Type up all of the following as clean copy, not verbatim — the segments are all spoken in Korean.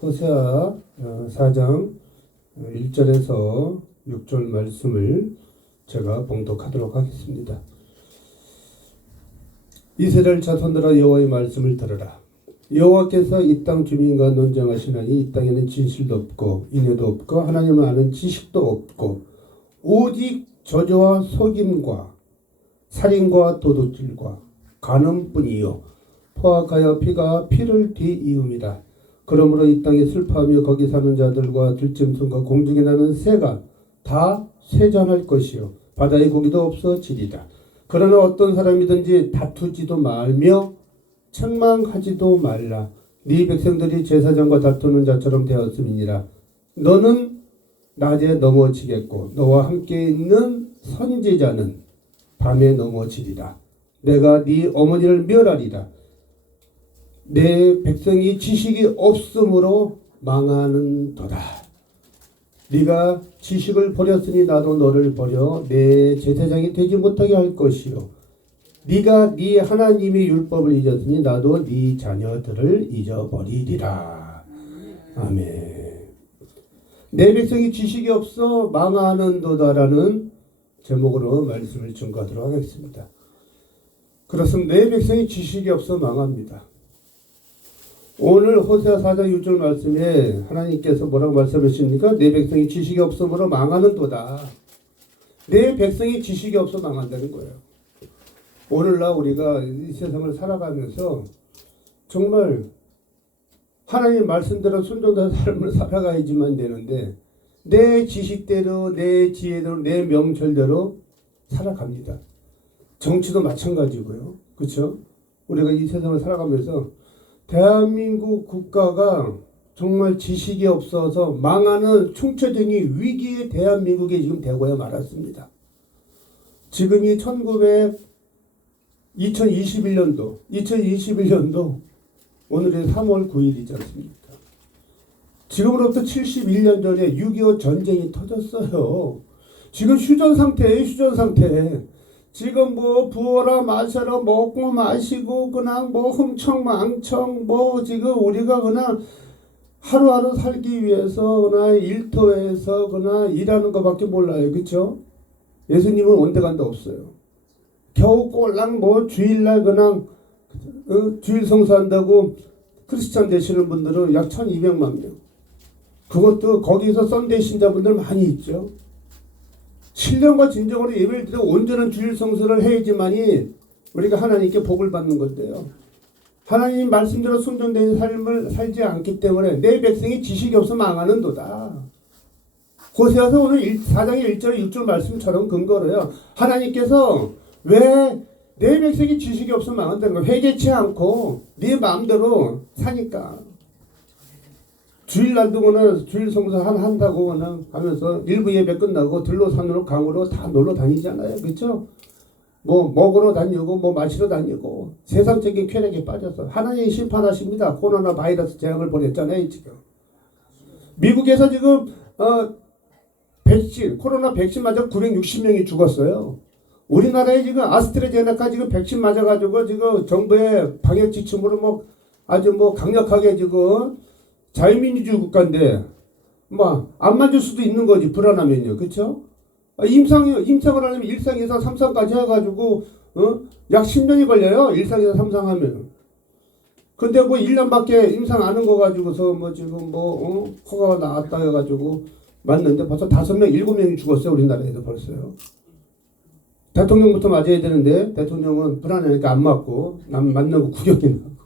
호세아 4장 1절에서 6절 말씀을 제가 봉독하도록 하겠습니다. 이스라엘 자손들아 여호와의 말씀을 들으라. 여호와께서 이 땅 주민과 논쟁하시나니 이 땅에는 진실도 없고 인애도 없고 하나님을 아는 지식도 없고 오직 저주와 속임과 살인과 도둑질과 간음뿐이요 포악하여 피가 피를 뒤이음이라. 그러므로 이 땅에 슬퍼하며 거기 사는 자들과 들짐승과 공중에 나는 새가 다 쇠잔할 것이요 바다의 고기도 없어지리라. 그러나 어떤 사람이든지 다투지도 말며 책망하지도 말라. 네 백성들이 제사장과 다투는 자처럼 되었음이니라. 너는 낮에 넘어지겠고 너와 함께 있는 선지자는 밤에 넘어지리라. 내가 네 어머니를 멸하리라. 내 백성이 지식이 없으므로 망하는도다. 네가 지식을 버렸으니 나도 너를 버려 내 제사장이 되지 못하게 할 것이요 네가 네 하나님의 율법을 잊었으니 나도 네 자녀들을 잊어버리리라. 아멘. 내 백성이 지식이 없어 망하는도다라는 제목으로 말씀을 증거하도록 하겠습니다. 그렇습니다. 내 백성이 지식이 없어 망합니다. 오늘 호세아 4장 6절 말씀에 하나님께서 뭐라고 말씀하십니까? 내 백성이 지식이 없으므로 망하는도다. 내 백성이 지식이 없어 망한다는 거예요. 오늘날 우리가 이 세상을 살아가면서 정말 하나님 말씀대로 순종된 삶을 살아가야지만 되는데 내 지식대로 내 지혜대로 내 명철대로 살아갑니다. 정치도 마찬가지고요. 그렇죠? 우리가 이 세상을 살아가면서 대한민국 국가가 정말 지식이 없어서 망하는 총체적인 위기에 대한민국이 지금 되고야 말았습니다. 지금이 2021년도 오늘이 3월 9일이지 않습니까? 지금으로부터 71년 전에 6.25 전쟁이 터졌어요. 지금 휴전 상태예요. 휴전 상태. 지금 뭐 부어라 마셔라 먹고 마시고 그냥 뭐 흥청망청 뭐 지금 우리가 그냥 하루하루 살기 위해서 그냥 일터에서 그냥 일하는 것밖에 몰라요. 그렇죠? 예수님은 온데간데 없어요. 겨우 꼴랑 뭐 주일날 그냥 주일 성수한다고 크리스찬 되시는 분들은 약 1200만 명. 그것도 거기서 썬데이 신자분들 많이 있죠. 신령과 진정으로 예배를 드려 온전한 주일 성수를 해야지만이 우리가 하나님께 복을 받는 건데요. 하나님 말씀대로 순종된 삶을 살지 않기 때문에 내 백성이 지식이 없어 망하는도다. 호세아서 오늘 4장의 1절 6절 말씀처럼 근거로요. 하나님께서 왜 내 백성이 지식이 없어 망한다는 거 회개치 않고 네 마음대로 사니까. 주일날도 그냥 주일 성수 한다고 그냥 하면서 일부 예배 끝나고 들로 산으로 강으로 다 놀러 다니잖아요. 그렇죠? 뭐 먹으러 다니고 뭐 마시러 다니고 세상적인 쾌락에 빠져서 하나님이 심판하십니다. 코로나 바이러스 재앙을 보냈잖아요. 지금 미국에서 지금 코로나 백신 맞아 960명이 죽었어요. 우리나라에 지금 아스트라제네카 지금 백신 맞아가지고 지금 정부의 방역 지침으로 뭐 아주 뭐 강력하게 지금 자유민주주의 국가인데 뭐 안 맞을 수도 있는 거지. 불안하면요. 그렇죠? 임상을 하려면 1상, 2상, 3상까지 해가지고 약 10년이 걸려요. 1상, 2상, 3상 하면. 근데 뭐 1년밖에 임상 안 한 거 가지고서 뭐 지금 허가가 나왔다 해가지고 맞는데 벌써 5명, 7명이 죽었어요. 우리나라에서 벌써요. 대통령부터 맞아야 되는데 대통령은 불안하니까 안 맞고 남 맞는 거 구경이나 하고.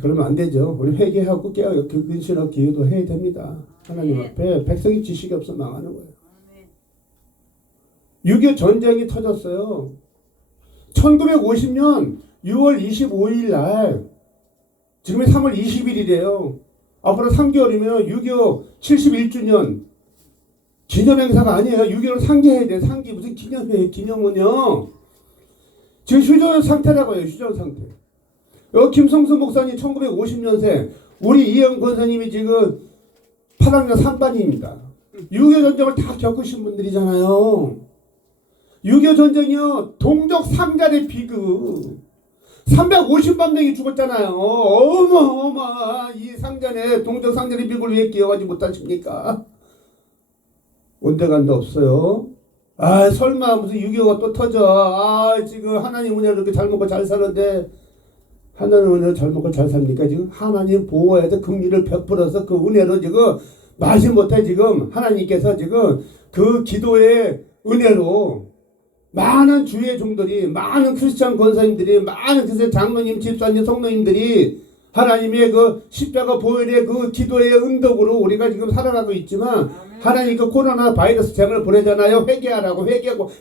그러면 안 되죠. 우리 회개하고 근신하고 기도도 해야 됩니다. 하나님 앞에 백성이 지식이 없어 망하는 거예요. 6.25 전쟁이 터졌어요. 1950년 6월 25일 날 지금이 3월 20일이래요. 앞으로 3개월이면 6.25 71주년 기념행사가 아니에요. 6.25를 상기해야 돼. 상기 무슨 기념회예요. 기념은요. 지금 휴전 상태라고요. 휴전 상태. 김성수 목사님 1950년생 우리 이영 권사님이 지금 8학년 3반입니다. 6.25 전쟁을 다 겪으신 분들이잖아요. 6.25 전쟁이요 동족 상잔의 비극 350만 명이 죽었잖아요. 어마어마 이 상전에 동정 상전의 미국을 왜 기억하지 못하십니까? 온데간데 없어요. 아 설마 무슨 6.25가 또 터져. 아 지금 하나님 은혜로 이렇게 잘 먹고 잘 사는데 하나님 은혜로 잘 먹고 잘 삽니까? 지금 하나님 보호해서 긍휼을 베풀어서 그 은혜로 지금 마지못해 지금 하나님께서 지금 그 기도의 은혜로 많은 주의 종들이, 많은 크리스찬 권사님들이, 많은 크리스찬 장로님, 집사님, 성도님들이 하나님의 그 십자가 보혈의 그 기도의 은덕으로 우리가 지금 살아가고 있지만 하나님 그 코로나 바이러스 장을 보내잖아요. 회개하라고.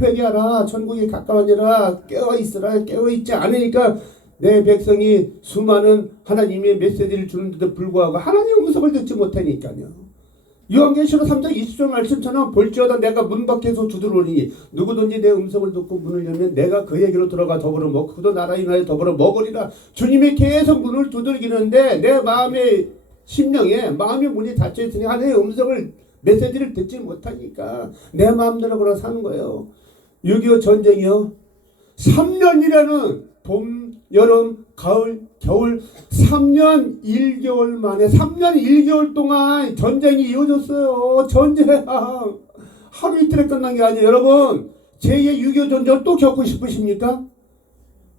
회개하라. 천국이 가까워지라. 깨어있으라. 깨어있지 않으니까 내 백성이 수많은 하나님의 메시지를 주는데도 불구하고 하나님의 음성을 듣지 못하니까요. 요한계시록 3장 20절 말씀처럼 볼지어다 내가 문 밖에서 두드러오니 누구든지 내 음성을 듣고 문을 열면 내가 그에게로 들어가 더불어 먹고 그도 나라 인하여 더불어 먹으리라. 주님이 계속 문을 두들기는데 내 마음의 심령에 마음의 문이 닫혀있으니 하나님의 음성을 메시지를 듣지 못하니까 내 마음대로 그러 사는 거예요. 6.25 전쟁이요 3년이라는 봄, 여름, 가을, 겨울 3년 1개월 만에 3년 1개월 동안 전쟁이 이어졌어요. 전쟁 하루 이틀에 끝난 게 아니에요. 여러분 제2의 6.25 전쟁을 또 겪고 싶으십니까?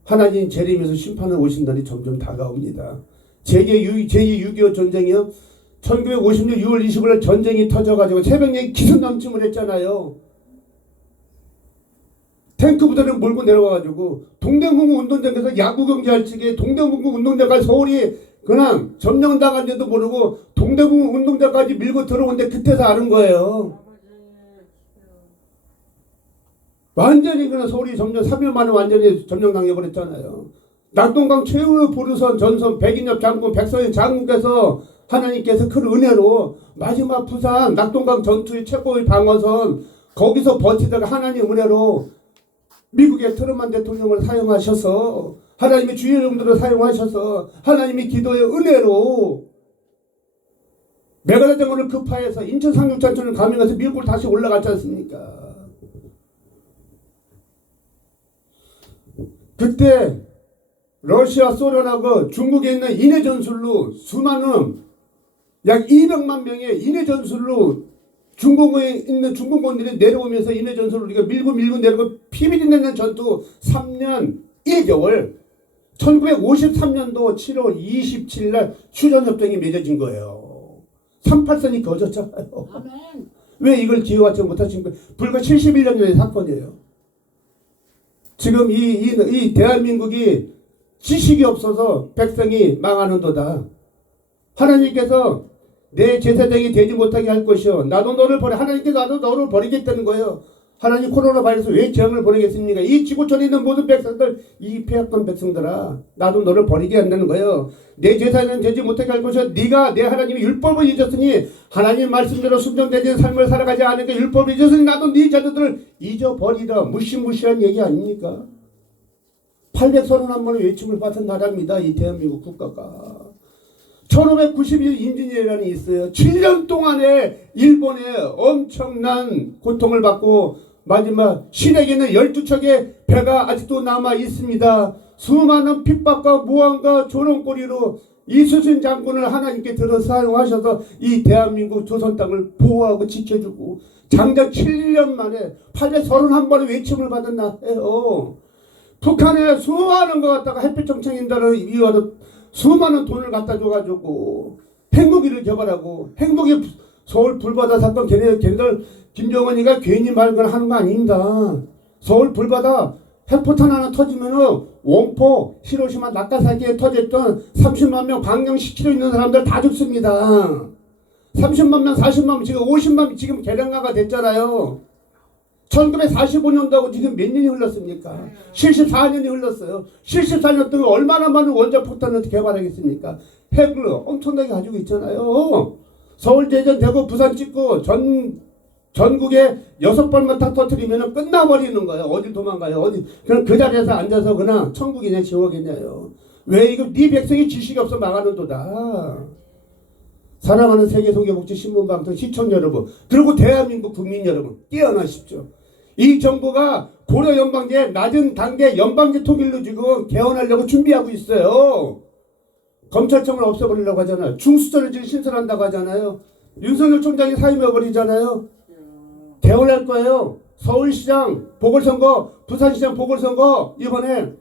하나님 재림에서 심판을 오신 날이 점점 다가옵니다. 제2의 6.25 전쟁이요 1950년 6월 25일 전쟁이 터져가지고 새벽녘에 기습남침을 했잖아요. 탱크 부대를 몰고 내려와가지고 동대문구 운동장에서 야구 경기할 적에 동대문구 운동장까지 서울이 그냥 점령당한지도 모르고 동대문구 운동장까지 밀고 들어오는데 그때서 아는 거예요. 완전히 그냥 서울이 점령 3일 만에 완전히 점령당해버렸잖아요. 낙동강 최후의 보르선 전선 백인엽 장군 백성인 장군께서 하나님께서 그 은혜로 마지막 부산 낙동강 전투의 최고의 방어선 거기서 버티다가 하나님 은혜로 미국의 트럼프 대통령을 사용하셔서 하나님의 주의 종들을 사용하셔서 하나님의 기도의 은혜로 메가다 정원을 급파해서 인천 상륙작전을 감행해서 미국을 다시 올라갔지 않습니까? 그때 러시아 소련하고 중국에 있는 인해 전술로 수많은 약 200만 명의 인해 전술로 중공에 있는 중공군들이 내려오면서 인해 전술을 우리가 밀고 내려고 피비린 내는 전투 3년 1개월 1953년도 7월 27일 날 휴전협정이 맺어진 거예요. 38선이 거졌잖아요. 아멘. 왜 이걸 기여하지 못하신 거예요? 불과 71년 전의 사건이에요. 지금 이 대한민국이 지식이 없어서 백성이 망하는도다. 하나님께서 내 제사장이 되지 못하게 할 것이요 나도 너를 버려 하나님께서 나도 너를 버리겠다는 거예요. 하나님 코로나 바이러스 왜 재앙을 보내겠습니까? 이 지구촌에 있는 모든 백성들 이 폐역한 백성들아 나도 너를 버리게 한다는 거예요. 내 제사장은 되지 못하게 할 것이요 네가 내 하나님의 율법을 잊었으니 하나님 말씀대로 순종되는 삶을 살아가지 않으니까 율법을 잊었으니 나도 네 자녀들을 잊어버리라. 무시무시한 얘기 아닙니까? 831번의 외침을 받은 나라입니다. 이 대한민국 국가가 1591 임진왜란이 있어요. 7년 동안에 일본의 엄청난 고통을 받고 마지막 신에게는 12척의 배가 아직도 남아 있습니다. 수많은 핍박과 모함과 조롱거리로 이수신 장군을 하나님께 들어 사용하셔서 이 대한민국 조선 땅을 보호하고 지켜주고 장작 7년 만에 831번의 외침을 받은 나라예요. 북한에 수많은 것 갖다가 햇빛 정책인다는 이유로 수많은 돈을 갖다 줘가지고 핵무기를 개발하고 핵무기 서울 불바다 사건 걔네들 김정은이가 괜히 말을 하는 거 아닙니다. 서울 불바다 핵포탄 하나 터지면은 원포 히로시마 나가사키에 터졌던 30만 명 방영시키려 있는 사람들 다 죽습니다. 30만 명 40만 명 지금 50만 명 지금 개량화가 됐잖아요. 1945년도하고 지금 몇 년이 흘렀습니까? 74년이 흘렀어요. 74년 동안 얼마나 많은 원자폭탄을 개발하겠습니까? 핵을 엄청나게 가지고 있잖아요. 서울대전 대구 부산 찍고 전국에 6발만 다 터뜨리면 끝나버리는 거예요. 어디 도망가요? 어디 그냥 그 자리에서 앉아서 그냥 천국이냐 지옥이냐요. 왜 이거 네 백성이 지식이 없어 망하는도다. 사랑하는 세계소개복지 신문방송 시청자 여러분 그리고 대한민국 국민 여러분 깨어나십시오. 이 정부가 고려 연방제 낮은 단계 연방제 통일로 지금 개헌하려고 준비하고 있어요. 검찰청을 없애버리려고 하잖아요. 중수처를 지금 신설한다고 하잖아요. 윤석열 총장이 사임해버리잖아요. 개헌할 거예요. 서울시장 보궐선거, 부산시장 보궐선거 이번에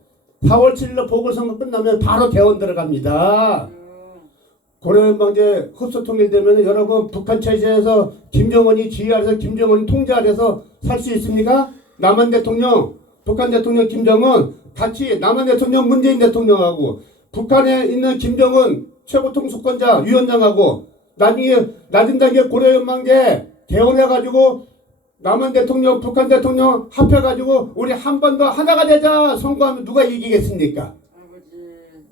4월 7일로 보궐선거 끝나면 바로 개헌 들어갑니다. 고려연방제 흡수 통일되면 여러분 북한 체제에서 김정은이 지휘 아래서 김정은이 통제 아래서 살 수 있습니까? 남한 대통령, 북한 대통령 김정은 같이 남한 대통령 문재인 대통령하고 북한에 있는 김정은 최고 통수권자 위원장하고 나중에 낮은 단계 고려연방제 개헌해가지고 남한 대통령, 북한 대통령 합해가지고 우리 한 번 더 하나가 되자 선거하면 누가 이기겠습니까?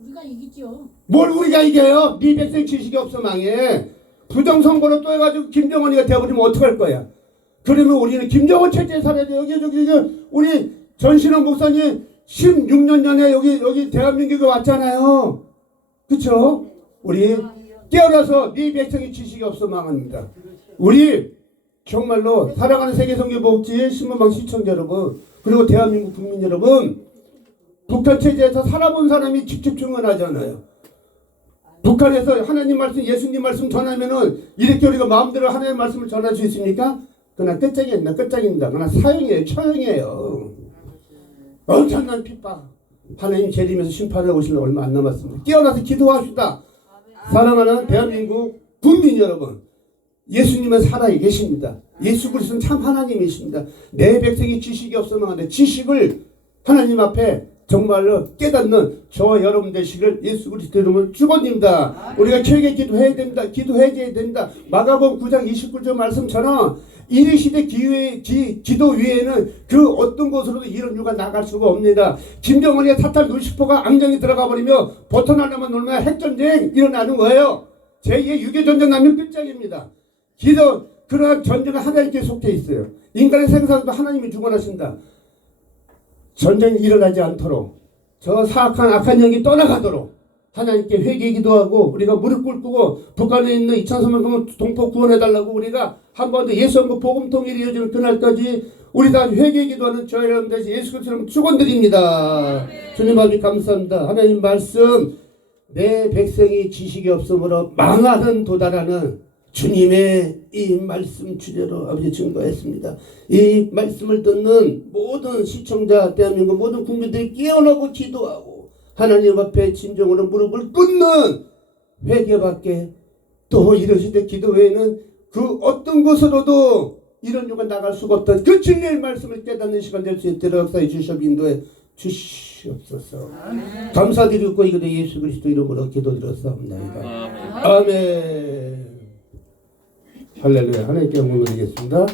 우리가 이기죠. 뭘 우리가 이겨요? 네 백성 지식이 없어 망해. 부정선거로 또 해가지고 김정은이가 되어버리면 어떡할 거야? 그러면 우리는 김정은 체제에 살아야 돼. 여기 우리 전신원 목사님 16년 전에 여기 대한민국에 왔잖아요. 그쵸? 우리 깨어나서 네 백성이 지식이 없어 망합니다. 우리 정말로 사랑하는 세계선교복지 신문방 시청자 여러분 그리고 대한민국 국민 여러분 북한 체제에서 살아본 사람이 직접 증언하잖아요. 북한에서 하나님 말씀 예수님 말씀 전하면은 이렇게 우리가 마음대로 하나님 말씀을 전할 수 있습니까? 그러나 끝장입니다. 그러나 사형이에요. 처형이에요. 엄청난 핍박. 하나님 재림에서 심판해 오시려고 얼마 안 남았습니다. 깨어나서 기도합시다. 사랑하는 대한민국 국민 여러분 예수님은 살아계십니다. 예수 그리스도는 참 하나님이십니다. 내 백성이 지식이 없으면 안 돼. 지식을 하나님 앞에 정말로 깨닫는 저와 여러분 되시길 예수 그리스도 이름으로 축원드립니다. 우리가 크게 기도해야 됩니다. 기도해야 됩니다. 마가복음 9장 29절 말씀처럼 이 시대 기도 위에는 그 어떤 곳으로도 이런 유가 나갈 수가 없습니다. 김정은의 사탈 루시퍼가 앙정이 들어가 버리며 버터나라만 놀면 핵전쟁 일어나는 거예요. 제2의 유교전쟁 나면 끝장입니다. 그러한 전쟁은 하나님께 속해 있어요. 인간의 생사도 하나님이 주관하신다. 전쟁이 일어나지 않도록 저 사악한 악한 영이 떠나가도록 하나님께 회개 기도하고 우리가 무릎 꿇고 북한에 있는 2,300명 동포 구원해달라고 우리가 한 번 더 예수한국 복음 통일이 이어지는 그날까지 우리 다 회개 기도하는 저희 여러분들 예수 그리스도로 축원드립니다. 주님 아버지 감사합니다. 하나님 말씀 내 백성이 지식이 없으므로 망하는 도달하는 주님의 이 말씀 주제로 아버지 증거했습니다. 이 말씀을 듣는 모든 시청자 대한민국 모든 국민들이 깨어나고 기도하고 하나님 앞에 진정으로 무릎을 꿇는 회개밖에 또 이러시되 기도 외에는 그 어떤 곳으로도 이런 유가 나갈 수가 없던 그 진리의 말씀을 깨닫는 시간 될 수 있도록 역사해 주시옵 인도해 주시옵소서. 감사드리고 이것도 예수 그리스도 이름으로 기도드렸사옵나이다. 아멘. 할렐루야. 하나님께 영광 드리겠습니다.